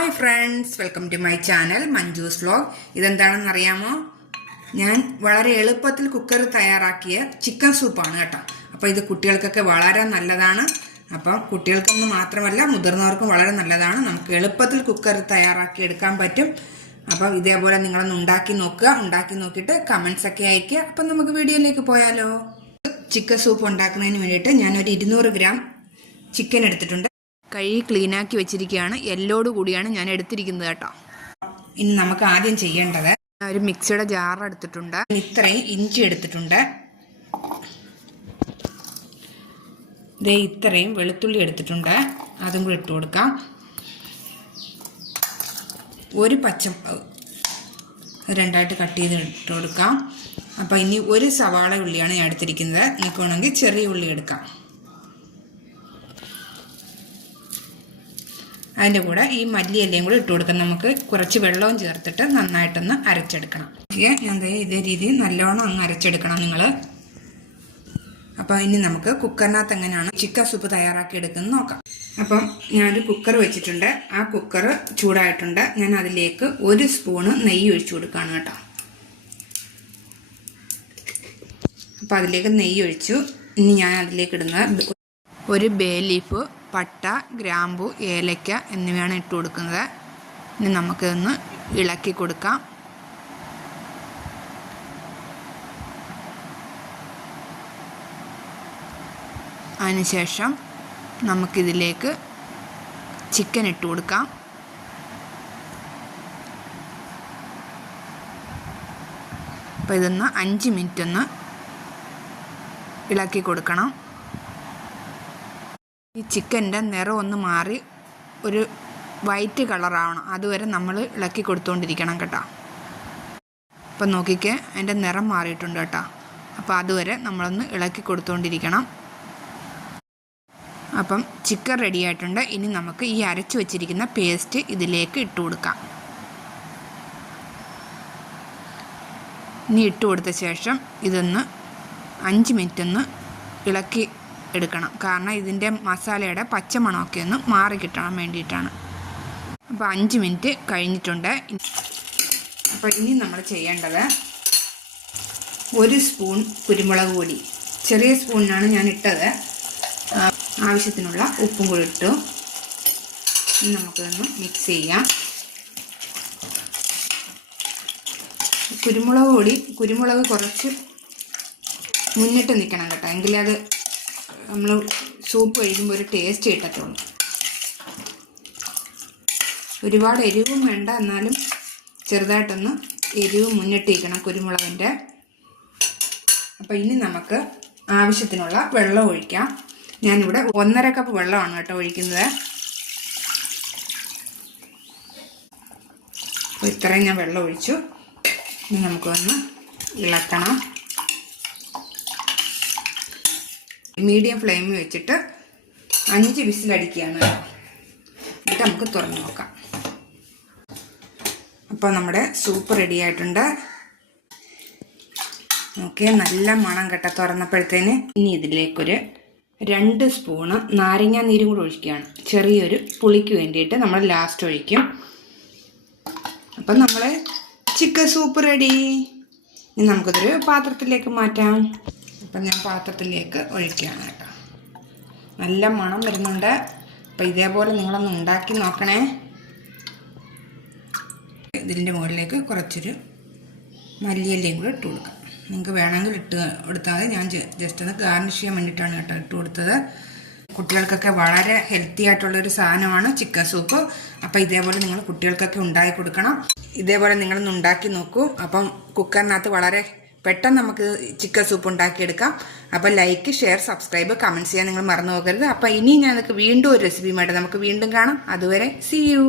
Hi friends welcome to my channel Manju's vlog ഇതെന്താണെന്ന് അറിയാമോ? ഞാൻ വളരെ എളുപ്പത്തിൽ കുക്കർ തയ്യാറാക്കിയ ചിക്കൻ സൂപ്പാണ് കേട്ടോ. അപ്പോൾ ഇത് കുട്ടികൾക്കൊക്കെ വളരെ നല്ലതാണ്. അപ്പോൾ കുട്ടികൾക്കൊന്നും മാത്രമല്ല മുതിർന്നവർക്കും വളരെ നല്ലതാണ്. നമുക്ക് എളുപ്പത്തിൽ കുക്കർ തയ്യാറാക്കി എടുക്കാൻ പറ്റും. അപ്പോൾ ഇതേപോലെ നിങ്ങളൊന്ന് ഉണ്ടാക്കി നോക്കുക. ഉണ്ടാക്കി നോക്കിയിട്ട് കമൻസ് ഒക്കെ അയയ്ക്കുക. അപ്പം നമുക്ക് വീഡിയോയിലേക്ക് പോയാലോ. ചിക്കൻ സൂപ്പ് ഉണ്ടാക്കുന്നതിന് വേണ്ടിയിട്ട് ഞാനൊരു ഇരുന്നൂറ് ഗ്രാം ചിക്കൻ എടുത്തിട്ടുണ്ട്. കഴുകി ക്ലീനാക്കി വെച്ചിരിക്കുകയാണ്. എല്ലോട് കൂടിയാണ് ഞാൻ എടുത്തിരിക്കുന്നത് കേട്ടോ. ഇനി നമുക്ക് ആദ്യം ചെയ്യേണ്ടത് ഒരു മിക്സിയുടെ ജാർ എടുത്തിട്ടുണ്ട്. ഇത്രയും ഇഞ്ചി എടുത്തിട്ടുണ്ട്. ഇതേ ഇത്രയും വെളുത്തുള്ളി എടുത്തിട്ടുണ്ട്. അതും കൂടി ഇട്ട് കൊടുക്കാം. ഒരു പച്ചമുളക് രണ്ടായിട്ട് കട്ട് ചെയ്ത് ഇട്ട് കൊടുക്കാം. അപ്പോൾ ഇനി ഒരു സവാള ഉള്ളിയാണ് ഞാൻ എടുത്തിരിക്കുന്നത്. നിങ്ങൾക്ക് വേണമെങ്കിൽ ചെറിയ ഉള്ളി എടുക്കാം. അതിന്റെ കൂടെ ഈ മല്ലിയെല്ലാം കൂടി ഇട്ട് കൊടുക്കാം നമുക്ക് കുറച്ച് വെള്ളവും ചേർത്തിട്ട് നന്നായിട്ടൊന്ന് അരച്ചെടുക്കണം. ദേ ഇതേ രീതിയിൽ നല്ലോണം അങ്ങ് അരച്ചെടുക്കണം നിങ്ങൾ അപ്പോൾ ഇനി നമുക്ക് കുക്കറിനകത്ത് എങ്ങനെയാണ് ചിക്കൻ സൂപ്പ് തയ്യാറാക്കി എടുക്കുന്നത് നോക്കാം. അപ്പം ഞാനൊരു കുക്കർ വെച്ചിട്ടുണ്ട്. ആ കുക്കർ ചൂടായിട്ടുണ്ട്. ഞാൻ അതിലേക്ക് ഒരു സ്പൂണ് നെയ്യ് ഒഴിച്ചു കൊടുക്കുകയാണ് കേട്ടോ. അപ്പം അതിലേക്ക് നെയ്യ് ഒഴിച്ചു. ഇനി ഞാൻ അതിലേക്ക് ഇടുന്നത് ഒരു ബേ ലീഫ് പട്ട ഗ്രാമ്പു ഏലയ്ക്ക എന്നിവയാണ് ഇട്ട് കൊടുക്കുന്നത്. ഇനി നമുക്കിതൊന്ന് ഇളക്കി കൊടുക്കാം. അതിനുശേഷം നമുക്കിതിലേക്ക് ചിക്കൻ ഇട്ട് കൊടുക്കാം. അപ്പോൾ ഇതൊന്ന് അഞ്ച് മിനിറ്റ് ഒന്ന് ഇളക്കി കൊടുക്കണം. ഈ ചിക്കന്റെ നിറം ഒന്ന് മാറി ഒരു വൈറ്റ് കളറാവണം. അതുവരെ നമ്മൾ ഇളക്കി കൊടുത്തുകൊണ്ടിരിക്കണം കേട്ടോ. അപ്പം നോക്കിക്കേ അതിന്റെ നിറം മാറിയിട്ടുണ്ട് കേട്ടോ. അപ്പോൾ അതുവരെ നമ്മളൊന്ന് ഇളക്കി കൊടുത്തുകൊണ്ടിരിക്കണം അപ്പം ചിക്കൻ റെഡി ആയിട്ടുണ്ട്. ഇനി നമുക്ക് ഈ അരച്ചു വെച്ചിരിക്കുന്ന പേസ്റ്റ് ഇതിലേക്ക് ഇട്ട് കൊടുക്കാം. ഇനി ഇട്ട് കൊടുത്ത ശേഷം ഇതൊന്ന് അഞ്ച് മിനിറ്റ് ഒന്ന് ഇളക്കി എടുക്കണം. കാരണം ഇതിന്റെ മസാലയുടെ പച്ചമണമൊക്കെ ഒന്ന് മാറി കിട്ടാൻ വേണ്ടിയിട്ടാണ്. അപ്പോൾ അഞ്ച് മിനിറ്റ് കഴിഞ്ഞിട്ടുണ്ട്. അപ്പോൾ ഇനി നമ്മൾ ചെയ്യേണ്ടത് ഒരു സ്പൂൺ കുരുമുളക് പൊടി. ചെറിയ സ്പൂണിനാണ് ഞാൻ ഇട്ടത്. ആവശ്യത്തിനുള്ള ഉപ്പും കൂടി ഇട്ടു. നമുക്കൊന്ന് മിക്സ് ചെയ്യാം. കുരുമുളക് പൊടി കുരുമുളക് കുറച്ച് മുന്നിട്ട് നിൽക്കണം കേട്ടോ. എങ്കിലേ അത് നമ്മൾ സൂപ്പ് കഴിക്കുമ്പോൾ ഒരു ടേസ്റ്റ് കിട്ടത്തുള്ളൂ. ഒരുപാട് എരിവും വേണ്ട എന്നാലും ചെറുതായിട്ടൊന്ന് എരിവ് മുന്നിട്ടിരിക്കണം കുരുമുളകിന്റെ അപ്പോൾ ഇനി നമുക്ക് ആവശ്യത്തിനുള്ള വെള്ളം ഒഴിക്കാം. ഞാനിവിടെ ഒന്നര കപ്പ് വെള്ളമാണ് കേട്ടോ ഒഴിക്കുന്നത്. അപ്പോൾ ഇത്രയും ഞാൻ വെള്ളം ഒഴിച്ചു. ഇനി നമുക്കൊന്ന് ഇളക്കണം. മീഡിയം ഫ്ലെയിമിൽ വെച്ചിട്ട് അഞ്ച് വിസിലടിക്കുകയാണ് എന്നിട്ട് നമുക്ക് തുറന്ന് നോക്കാം. അപ്പോൾ നമ്മുടെ സൂപ്പ് റെഡി ആയിട്ടുണ്ട്. ഓക്കെ നല്ല മണം കെട്ട തുറന്നപ്പോഴത്തേന്. ഇനി ഇതിലേക്കൊരു രണ്ട് സ്പൂണ് നാരങ്ങ നീരും കൂടി ഒഴിക്കുകയാണ്. ചെറിയൊരു പുളിക്ക് വേണ്ടിയിട്ട് നമ്മൾ ലാസ്റ്റ് ഒഴിക്കും. അപ്പം നമ്മൾ ചിക്കൻ സൂപ്പ് റെഡി ഇനി നമുക്കിതൊരു പാത്രത്തിലേക്ക് മാറ്റാം. അപ്പം ഞാൻ പാത്രത്തിലേക്ക് ഒഴിക്കുകയാണ് കേട്ടോ. നല്ല മണം വരുന്നുണ്ട്. അപ്പം ഇതേപോലെ നിങ്ങളൊന്ന് ഉണ്ടാക്കി നോക്കണേ. ഇതിന്റെ മുകളിലേക്ക് കുറച്ചൊരു മല്ലിയല്ലയും കൂടെ ഇട്ട് കൊടുക്കാം. നിങ്ങൾക്ക് വേണമെങ്കിൽ ഇട്ട് കൊടുത്താൽ ഞാൻ ജസ്റ്റ് ഒന്ന് ഗാർണിഷ് ചെയ്യാൻ വേണ്ടിയിട്ടാണ് കേട്ടോ ഇട്ട് കൊടുത്തത്. കുട്ടികൾക്കൊക്കെ വളരെ ഹെൽത്തി ആയിട്ടുള്ളൊരു സാധനമാണ് ചിക്കൻ സൂപ്പ്. അപ്പം ഇതേപോലെ നിങ്ങൾ കുട്ടികൾക്കൊക്കെ ഉണ്ടാക്കി കൊടുക്കണം. ഇതേപോലെ നിങ്ങളൊന്ന് ഉണ്ടാക്കി നോക്കൂ. അപ്പം കുക്കറിനകത്ത് വളരെ പെട്ടെന്ന് നമുക്ക് ചിക്കൻ സൂപ്പ് ഉണ്ടാക്കിയെടുക്കാം. അപ്പോൾ ലൈക്ക് ഷെയർ സബ്സ്ക്രൈബ് കമന്റ് ചെയ്യാൻ നിങ്ങൾ മറന്നു പോകരുത്. അപ്പോൾ ഇനി ഞാനൊക്കെ വീണ്ടും ഒരു റെസിപ്പിയുമായിട്ട് നമുക്ക് വീണ്ടും കാണാം. അതുവരെ സി യു